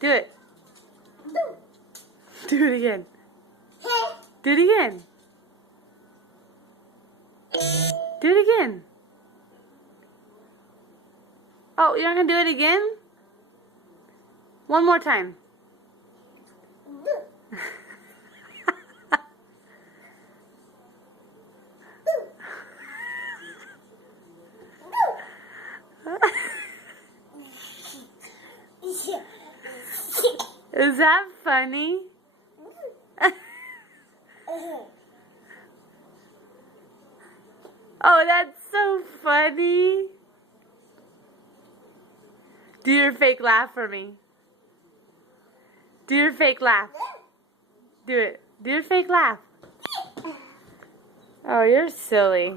Do it. Do it again. Do it again. Do it again. Oh, you're not going to do it again? One more time. Is that funny? Oh, that's so funny. Do your fake laugh for me. Do your fake laugh. Do it. Do your fake laugh. Oh, you're silly.